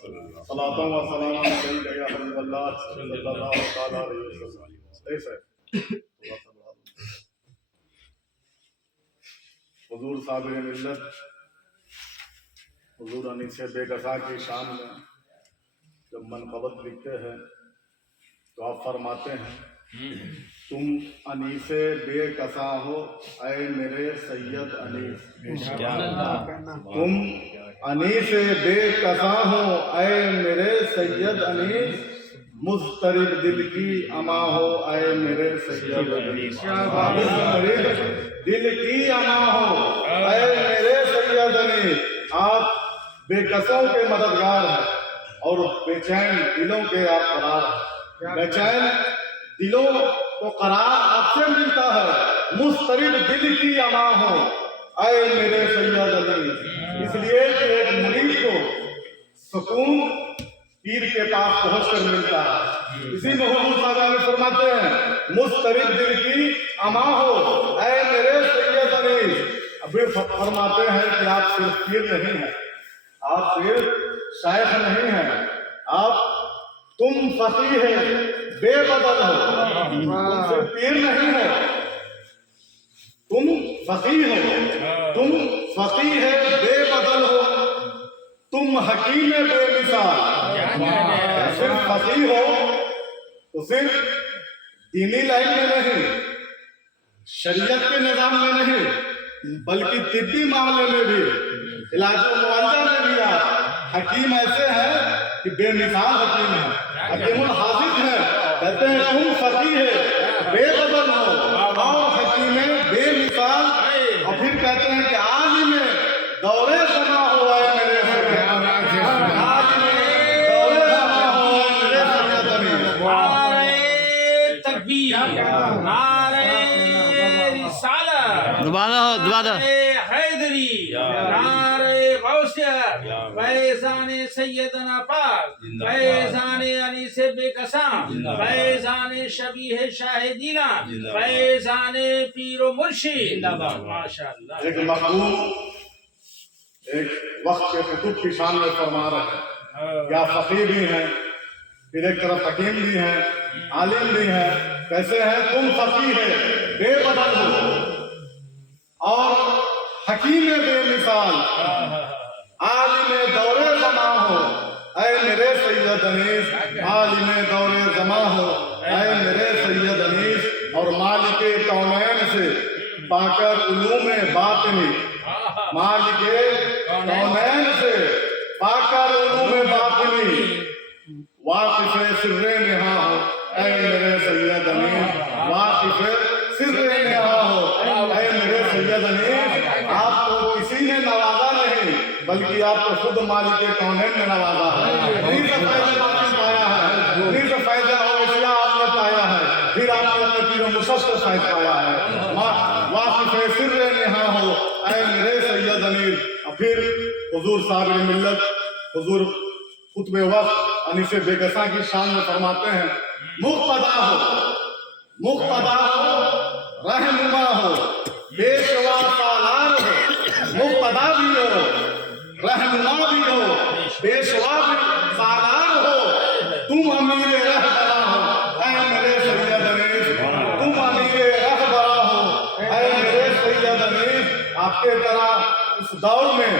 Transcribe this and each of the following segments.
صلاۃ و سلام علیک یا حبیب اللہ صلی اللہ تعالی علیہ وسلم. حضور صاحب ملت حضور انیس بے قصا کی شان میں جب منقبت لکھتے ہیں تو آپ فرماتے ہیں تم انیس بے قصا ہو اے میرے سید انیس. تم انیس بے قصا ہو اے میرے سید انیس. مضطرب دل کی اما ہو اے میرے سید انیس. مضطرب دل کی اما ہو اے میرے سید انیس. آپ بے قصوں کے مددگار ہیں اور بے چین دلوں کے آپ قرار ہیں. بے چین دلوں کو قرار آپ سے ملتا ہے. مضطرب دل کی اما ہو اے میرے سید انیس. اس لیے کہ ایک مرید کو سکون پیر کے پاس پہنچ کر ملتا ہے. اسی میں حضور صاحب علیہ فرماتے ہیں مضطرب دل کی اما ہو اے میرے سید انیس. ابھی فرماتے ہیں کہ آپ صرف پیر نہیں ہیں, آپ صرف شیخ نہیں ہیں, آپ تم فقیہ بے بدل ہو. تم صرف پیر نہیں ہے, تم فقیہ ہو. تم فقیہ بے بدل ہو, تم حکیم بے مثال. صرف فقیہ ہو تو صرف دینی لائن میں نہیں, شریعت کے نظام میں نہیں, بلکہ طبی معاملے میں بھی, علاج و معالجہ میں بھی آپ حکیم ایسے ہیں کہ بے مثال حکیم ہیں, حکیم الحاذق ہیں. کہتے ہیں تم فقیہ بے بدل ہو اور حکیم بے مثال. اور پھر کہتے ہیں کہ عالم دور زماں ہو اے میرے سید. عالم دور زماں ہو اے میرے سید انیس. نعرہ تکبیر, نعرہ رسالت, دوبارہ حیدری, نعرہ غوثیت, فیضان سیدنا پاک, فیضان انیس بے قصا, فیضان شبیہ شاہدینہ, فیضان پیر و مرشد. ماشاءاللہ. ایک مخدوم ایک وقت کے خطب کی شان میں فرما رہے ہیں یا فقیر بھی ہیں, پھر ایک طرف حکیم بھی ہیں, عالم بھی ہیں. کیسے ہیں؟ تم فقیہ بے بدل ہو اور حکیم بے مثال, عالم دور زماں ہو اے میرے سید انیس. عالم دور زماں ہو اے میرے سید انیس. اور مالک کونین سے پا کر علوم باطنی, مالک کونین سے پا کر علوم باطنی, واقف سر نہا ہو اے میرے سید انیس. واقف سر نہا ہو اے میرے سید انیس. آپ کو کسی نے نوازا نہیں بلکہ آپ کو خود مالک کونین نے نوازا ہے. نہیں تو فیض باطن پایا ہے, نہیں تو فیض اوسیہ آپ نے پایا ہے, پھر آپ نے اپنے پیر مصطفیٰ کو فیض پایا ہے. واقف سر نہا ہو اے میرے سید انیس. اور پھر حضور صاحب ملت حضور خطب وقت انیس بے قصا کی شان میں فرماتے ہیں مقتدا ہو, مقتدا ہو, رہنما ہو, پیشوا سالار ہو. مقتدا بھی ہو, رہنما بھی ہو, پیشوا بھی سالار ہو. تم امیر رہبرا ہو اے میرے سید انیس. تم امیر رہبرا ہو اے میرے سید انیس. آپ کے طرح اس دور میں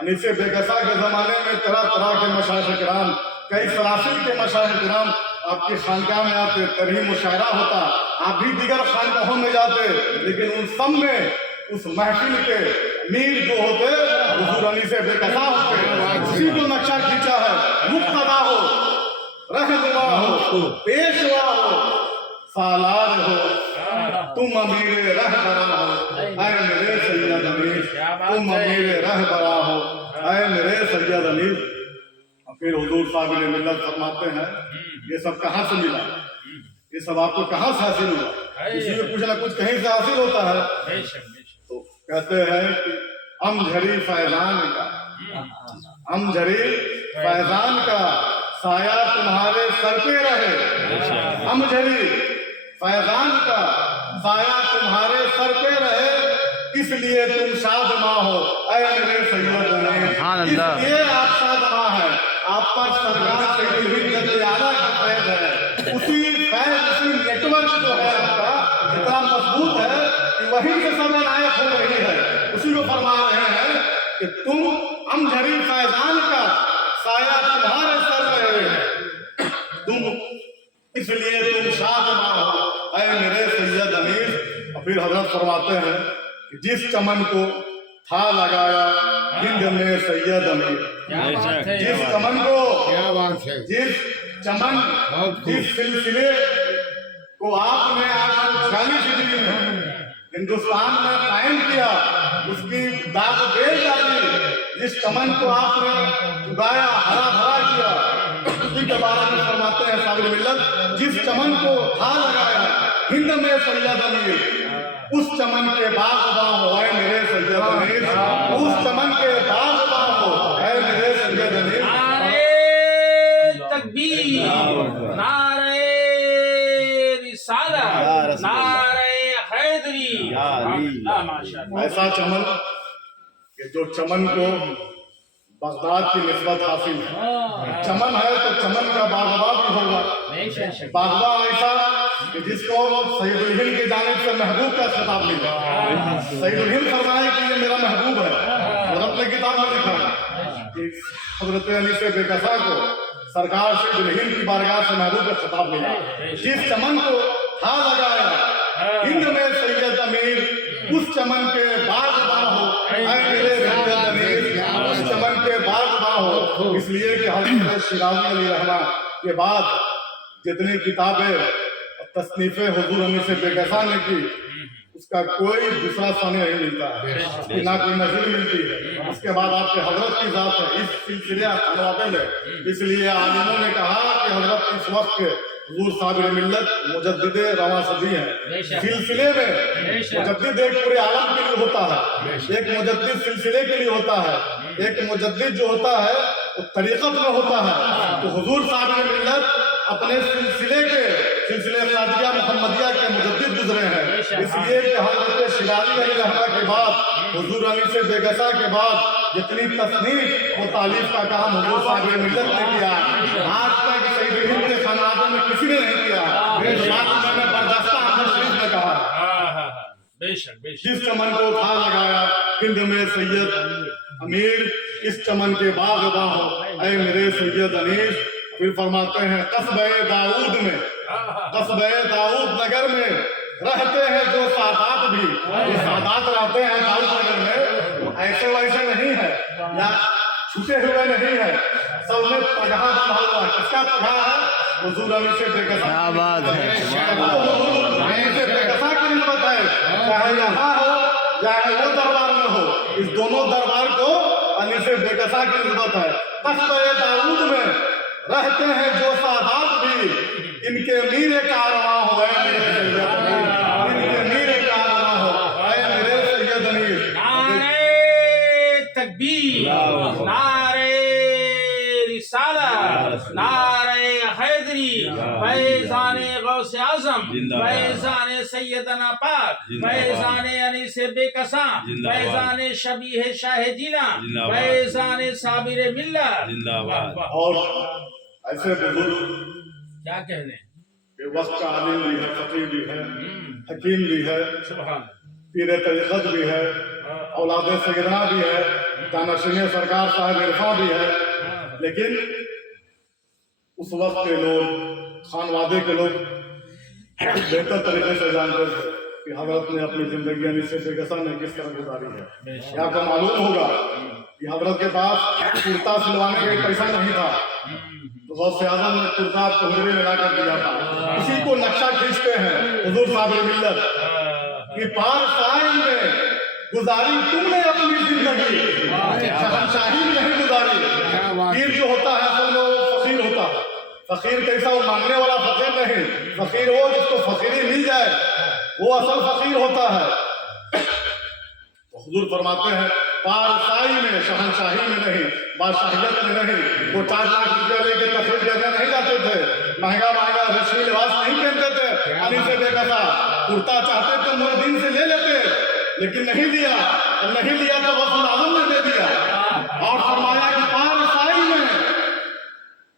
انیس بے قصا کے زمانے میں طرح طرح کے مشائخ کرام, کئی سلاسل کے مشائخ کرام آپ کی خانقاہ میں آتے, ترہیم مشاعرہ ہوتا, آپ بھی دیگر خانقاہوں میں جاتے, لیکن ان سب میں اس محفل کے میر جو ہوتے حضور انیس بے قصا ہوتے. اسی کو نقشہ کھینچا ہے. مقتدا ہو, رہنما ہو, پیشوا ہو, سالار ہو. تم امیر رہبرا ہو اے میرے سید انیس. تم امیر رہبرا ہو اے میرے سید انیس. پھر حضور صاحب ملت فرماتے ہیں یہ سب کہاں سے ملا, یہ سب آپ کو کہاں سے حاصل ہوا؟ اسی میں کچھ نہ کچھ کہیں سے حاصل ہوتا ہے. تو کہتے ہیں کہ امجھری فیضان کا, امجھری فیضان کا سایہ تمہارے سر پہ رہے. امجھری فیضان کا سایہ تمہارے سر پہ رہے, اس لیے تم شادماں ہو اے میرے سید انیس. اس لیے آپ شادماں ہیں آپ پر سرکار سید جد اعلیٰ کا فیض ہے، اسی فیض اسی نیٹ ورک جو ہے آپ کا اتنا مضبوط ہے کہ وہیں سے سب عنایت ہو رہی ہے. اسی کو فرما رہے ہیں کہ تم امجھری فیضان کا سایہ تمہارے سر رہے، تم اس لیے تم شاد ہو اے میرے سید امیر. اور پھر حضرت فرماتے ہیں کہ جس چمن کو تھا لگایا ہند میں سید امیر، جس چمن کو، جس چمن، جس سلسلے کو آپ نے 46 ہجری میں ہندوستان میں قائم کیا، اس کی داغ بیل ڈالی، جس چمن کو آپ نے اگایا، ہرا بھرا کیا، اسی کے بارے میں فرماتے ہیں صاحب ملت، جس چمن کو تھا لگایا ہند میں سید امیر، اس چمن کے باغباں ہو اے میرے سید امیر، اس چمن کے باغباں ہو اے میرے سید امیر. نعرہ تکبیر، نعرہ رسالت، نعرہ حیدری. ماشاءاللہ. ایسا چمن کہ جو چمن کو بغداد کی نسبت حاصل ہے. چمن ہے تو چمن کا باغباں بھی ہوگا، باغباں ایسا کہ جس کو سید الہند کی جانب سے محبوب کا خطاب ملا. سید الہند فرمائے کہ یہ میرا محبوب ہے، اور اپنے کتاب میں لکھا کہ حضرت انیس بے کسا کو سرکار سید الہند کی بارگاہ سے محبوب کا خطاب ملا. جس چمن کو تھا لگایا ہند میں سید امیر، اس چمن کے باغباں ہو اے میرے سید امیر، اس چمن کے باغباں ہو. اس لیے کہ حضرت شیرازی علیہ رحمہ کے بعد جتنی کتابیں تصنیفیں حضور انیس بے کسا نے کی، اس کا کوئی دوسرا ثانی نہیں ملتا ہے، اس کی نہ کوئی نظیر ملتی ہے. اس کے بعد آپ کے حضرت کی ذات ہے، اس سلسلے انوادل ہے. اس لیے عالموں نے کہا کہ حضرت اس وقت کے حضور صابر ملت مجدد رواں صدی ہیں. سلسلے میں مجدد ایک پورے عالم کے لیے ہوتا ہے، ایک مجدد سلسلے کے لیے ہوتا ہے. ایک مجدد جو ہوتا ہے وہ طریقت میں ہوتا ہے. تو حضور صابر ملت اپنے سلسلے قادریہ محمدیہ کے مجدد گزرے ہیں. اس لیے کہ حضرت شیرازی علیہ رحمہ کے بعد، حضور انیس بے کسا کے بعد جتنی تصنیف و تعلیف کا کام حضور صابر ملت نے کیا، آج تک سید الہند کے خاندان میں کسی نے نہیں کیا. میں نے برداشتہ احمد شریف نے کہا بے شک بے شک. جس چمن کو تھا لگایا ہند میں سید امیر، اس چمن کے باغباں ہو اے میرے سید انیس. پھر فرماتے ہیں قصبہ داؤد میں، قصبہ داؤد نگر میں رہتے ہیں جو سادات بھی. یہ سادات رہتے ہیں داؤد نگر میں، وہ ایسے ویسے نہیں ہے یا چھوٹے ہوئے نہیں ہے، سب میں پگہا بندھا ہوا ہے. کس کا پگہا ہے؟ حضور انیس بے کسا. کیا بات ہے، حضور انیس بے کسا کی نسبت ہے. چاہے یہاں ہو چاہے وہ دربار میں ہو، اس دونوں دربار کو انیس بے کسا کی نسبت ہے. قصبہ داؤد میں رہتے ہیں جو سادات بھی، ان کے میر کارواں ہو اے میرے سید امیر، ان کے میر کارواں ہو اے میرے سید امیر. نعرہ تکبیر، نعرہ رسالت، نعرہ حیدری. فیضان غوث اعظم، فیضان سیدنا پاک، فیضان انیس بے کسا، فیضان شبیہ شاہ جیلان، فیضان صابر ملت. اور ایسے بزرگ کیا کہنے، کہ وقت کا عالم بھی ہے، فقیر بھی ہے، حکیم بھی ہے، پیر طریقت بھی ہے، اولاد سیدنا بھی ہے، جانشین سرکار صاحب عرفاں بھی ہے. لیکن اس وقت کے لوگ، خانوادے کے لوگ بہتر طریقے سے جانتے تھے کہ حضرت نے اپنی زندگی انیس بے کسا نے کس طرح گزاری ہے. آپ کو معلوم ہوگا کہ حضرت کے پاس کرتا سلوانے کا پیسہ نہیں تھا، تو غوث اعظم نے کرتا پہنچے میں لا کر دیا تھا. اسی کو نقشہ کھینچتے ہیں حضور صابر ملت کہ پار سائن میں گزاری تم نے اپنی زندگی، شہنشاہی میں نہیں گزاری. پیر جو ہوتا ہے اصل وہ فقیر ہوتا ہے. فقیر کیسا؟ وہ مانگنے والا فقیر نہیں، فقیر وہ جس کو فقیری مل جائے وہ اصل فقیر ہوتا ہے. حضور فرماتے ہیں پارسائی میں، شہنشاہی میں نہیں، بادشاہیت میں نہیں. وہ 4 لاکھ روپیہ لے کے تقریر کرنے نہیں جاتے تھے، مہنگا مہنگا رسمی لباس نہیں پہنتے تھے. انیس بے کسا کرتا چاہتے تو مردین سے لے لیتے، لیکن نہیں لیا. نہیں لیا تو غوث اعظم نے دے دیا اور فرمایا کہ پارسائی میں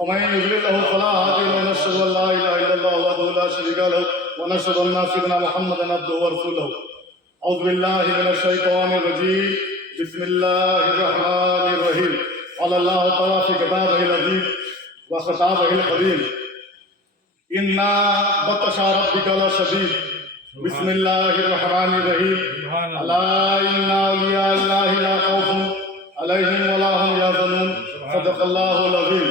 ومن يضلل فلا هادي له ونشهد ان لا اله الا الله وحده لا شريك له ونشهد ان سيدنا محمدا عبده ورسوله اعوذ بالله من الشيطان الرجيم بسم الله الرحمن الرحيم قال الله تعالى في كتابه العزيز وخطابه القديم انا بطش ربك لشديد بسم الله الرحمن الرحيم الا ان اولياء الله لا خوف عليهم ولا هم يحزنون صدق الله العظيم।